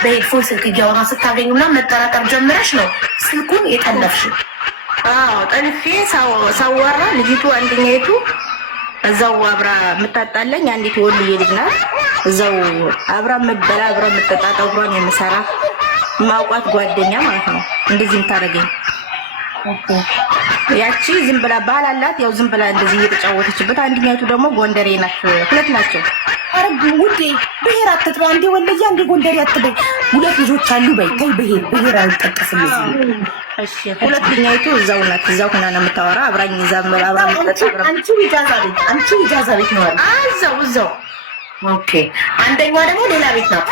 በሄድፎን ስልክ እያወራ ስታገኙና መጠራጠር ጀምረሽ ነው ስልኩን የጠለፍሽው? አዎ ጠልፌ ሳዋራ ልጅቱ አንደኛይቱ እዛው አብራ የምታጣለኝ አንዲት ወልዬ ልጅ ናት። እዛው አብራ የምትበላ አብራ የምትጠጣ ጠጉሯን የምሰራ ማውቃት ጓደኛ ማለት ነው እንደዚህ የምታደርገኝ። ያቺ ዝም ብላ ባህል አላት። ያው ዝም ብላ እንደዚህ እየተጫወተችበት፣ አንደኛይቱ ደግሞ ጎንደሬ ናት። ሁለት ናቸው። አረግ ውዴ ብሄር አትጥራ። አንዴ ወለየ አንዴ ጎንደሬ አትበይ። ሁለት ልጆች አሉ በይ። ተይ ብሄር አልጠቀስም። እሺ ሁለተኛይቱ እዛው ናት። እዛው ሆና ነው የምታወራ። አብራኝ እዛም አብራ አንቺ ኢጃዛ ቤት ነው አይደል? እዛው ኦኬ። አንደኛዋ ደግሞ ሌላ ቤት ናት።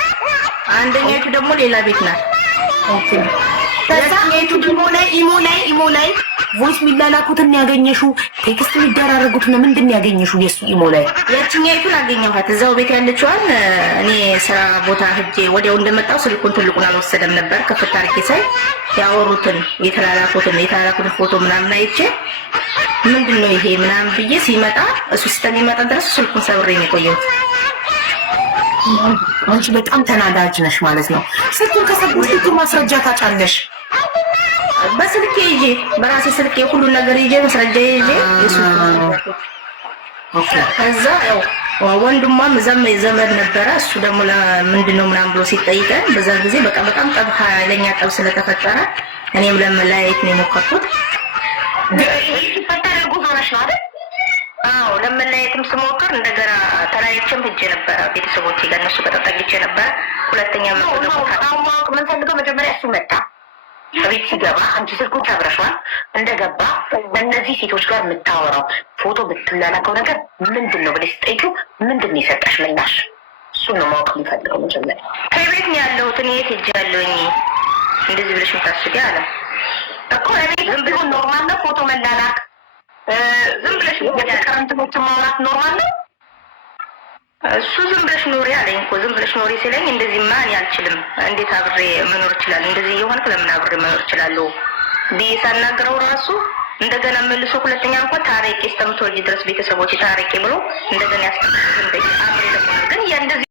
አንደኛይቱ ደግሞ ሌላ ቤት ናት። ኦኬ። ከዛኛይቱ ደግሞ ኢሞ ላይ ቮይስ ሚላላኩትን ያገኘሽው ቴክስት የሚደራረጉት ነው። ምንድን ያገኘሽው የሱ ኢሞ ላይ? ያቺኛይቱን አገኘኋት እዛው ቤት ያለችዋን። እኔ ስራ ቦታ ሂጄ ወዲያው እንደመጣው ስልኩን ትልቁን አልወሰደም ነበር። ከፍታ አድርጌ ሳይ ያወሩትን የተላላኩትን ፎቶ ምናምን አይቼ ምንድን ነው ይሄ ምናምን ብዬ ሲመጣ እሱ እስከሚመጣ ድረስ ስልኩን ሰብሬ ነው የቆየሁት። አንቺ በጣም ተናዳጅ ነሽ ማለት ነው። ስልኩን ከሰብኩሽ ማስረጃ ታጫለሽ? በስልኬ ይዤ በራሴ ስልኬ ሁሉ ነገር ይዤ ማስረጃ ይዤ እሱ ከዛ ያው ወንድሟም እዛም ዘመድ ነበረ። እሱ ደግሞ ለምንድነው ምናምን ብሎ ሲጠይቀን በዛ ጊዜ በቃ በጣም ጠብ ኃይለኛ ጠብ ስለተፈጠረ እኔም ለመለያየት ነው የሞከርኩት። ፈታረጉ ሆነሽ ነው አይደል? አዎ ለመለያየትም ስሞክር እንደገና ተለያይቼም ሄጄ ነበረ ቤተሰቦቼ ጋር እነሱ ጋር ተጠግቼ ነበር። ሁለተኛ ምን ፈልገው መጀመሪያ እሱ መጣ ቤት ሲገባ አንቺ ስልኩን ሰብረሽዋል። እንደገባ በእነዚህ ሴቶች ጋር የምታወራው ፎቶ ብትላላከው ነገር ምንድን ነው ብለሽ ስጠይቂው ምንድን ነው የሰጠሽ ምላሽ? እሱን ነው ማወቅ የሚፈልገው መጀመሪያ። ከቤት ነው ያለሁት እኔ የት ሄጄ ያለሁኝ እንደዚህ ብለሽ የምታስቢ አለ እኮ እቤት ዝም ቢሆን ኖርማል ነው ፎቶ መላላክ፣ ዝም ብለሽ ከረንትኖችን ማውራት ኖርማል ነው። እሱ ዝም ብለሽ ኖሪ አለኝ እኮ። ዝም ብለሽ ኖሪ ሲለኝ እንደዚህማ እኔ አልችልም፣ እንዴት አብሬ መኖር እችላለሁ? እንደዚህ እየሆንክ ለምን አብሬ መኖር እችላለሁ ብዬ ሳናግረው ራሱ እንደገና መልሶ ሁለተኛ እንኳን ታሪኬ እስከምትወልጂ ድረስ ቤተሰቦች ታሪኬ ብሎ እንደገና ያስተምሩ አብሬ ደግሞ ግን